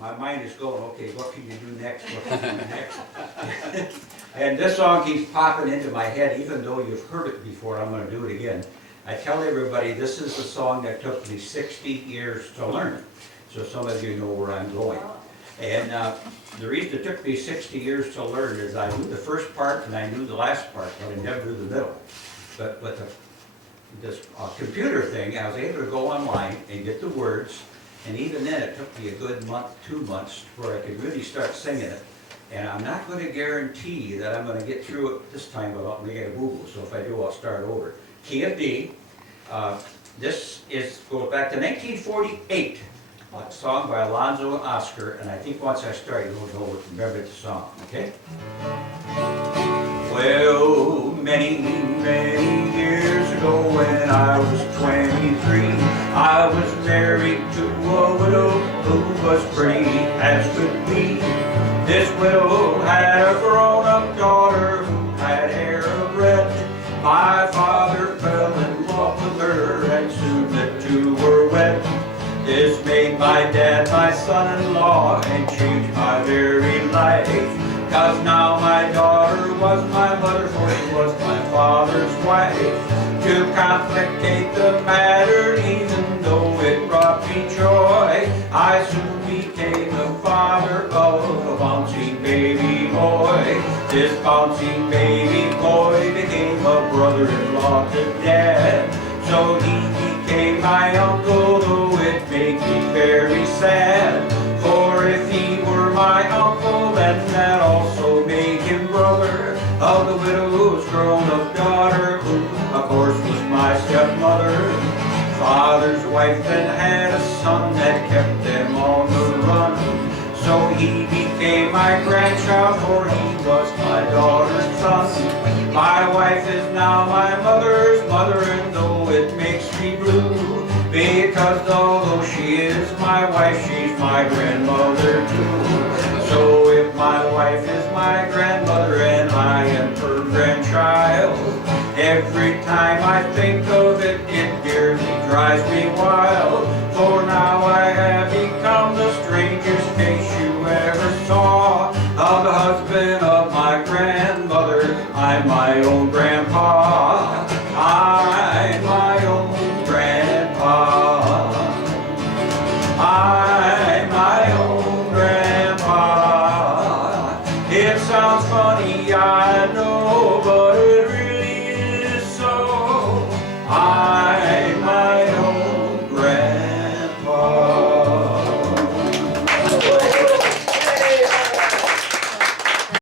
my mind is going, okay, what can you do next? What can you do next? And this song keeps popping into my head, even though you've heard it before, I'm gonna do it again. I tell everybody, this is a song that took me 60 years to learn. So some of you know where I'm going. And the reason it took me 60 years to learn is I knew the first part and I knew the last part, but I never knew the middle. But with this computer thing, I was able to go online and get the words, and even then it took me a good month, 2 months, before I could really start singing it. And I'm not going to guarantee that I'm going to get through it this time without making a boo-boo, so if I do, I'll start over. Key of D. This goes back to 1948. A song by Alonzo and Oscar, and I think once I start, you'll remember the song, okay? Well, many, many years ago when I was 23, I was married to a widow who was pretty as could be. This widow had a grown-up daughter who had hair of red. My father fell in love with her and soon the two were wed. This made my dad my son-in-law and changed my very life. Cause now my daughter was my mother, for she was my father's wife. To complicate the matter, even though it brought me joy, I soon became the father of a bouncing baby boy. This bouncing baby boy became a brother-in-law to Dad. So he became my uncle, though it made me very sad. For if he were my uncle, then that also made him brother of the widow's grown-up daughter, who, of course, was my stepmother. Father's wife then had a son that kept them on the run. So he became my grandchild, for he was my daughter's son. My wife is now my mother's mother, and though it makes me blue, because although she is my wife, she's my grandmother too. So if my wife is my grandmother and I am her grandchild, every time I think of it, it nearly drives me wild. For now I have become